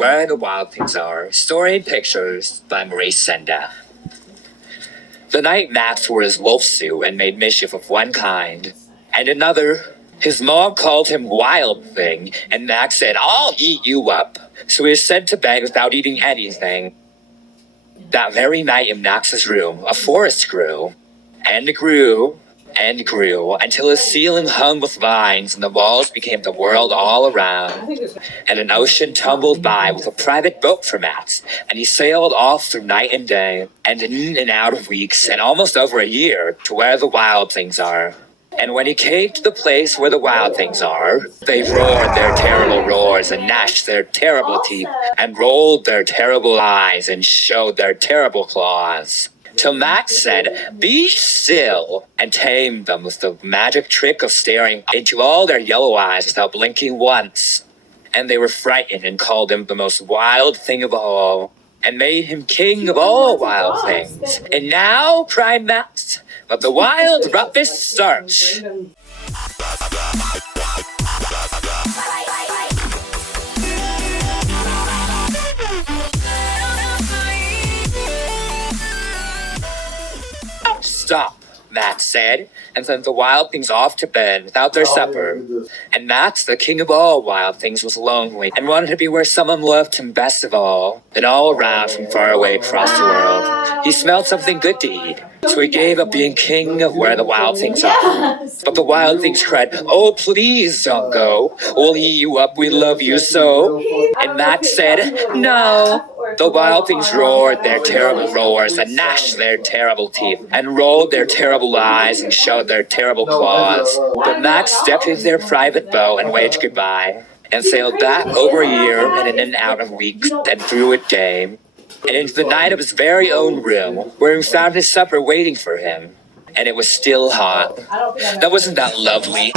Where the Wild Things Are. Story and pictures by Marie Senda. The night Max wore his wolf suit and made mischief of one kind and another. His mom called him Wild Thing, and Max said, "I'll eat you up." So he was sent to bed without eating anything. That very night in Max's room, a forest grew, and grew, and grew, until his ceiling hung with vines and the walls became the world all around. And an ocean tumbled by with a private boat for Max, and he sailed off through night and day, and in and out of weeks, and almost over a year, to where the wild things are. And when he came to the place where the wild things are, they roared their terrible roars and gnashed their terrible teeth and rolled their terrible eyes and showed their terrible claws. Till Max said, "Be still," and tamed them with the magic trick of staring into all their yellow eyes without blinking once. And they were frightened and called him the most wild thing of all, and made him king of all wild things. And now, cried Max, let the wild roughest search. Stop, Max said, and sent the wild things off to bed without their supper. And Max, the king of all wild things, was lonely and wanted to be where someone loved him best of all. Then all around from far away across the world, he smelled something good to eat. So he gave up being king of where the wild things are. But the wild things cried, "Oh, please don't go. We'll eat you up. We love you so." And Max said, "No." The wild things roared their terrible roars and gnashed their terrible teeth and rolled their terrible eyes and showed their terrible claws. But Max stepped into their private boat and waved goodbye and sailed back over a year and in and out of weeks and through a day and into the night of his very own room, where he found his supper waiting for him. And it was still hot. Now wasn't that lovely?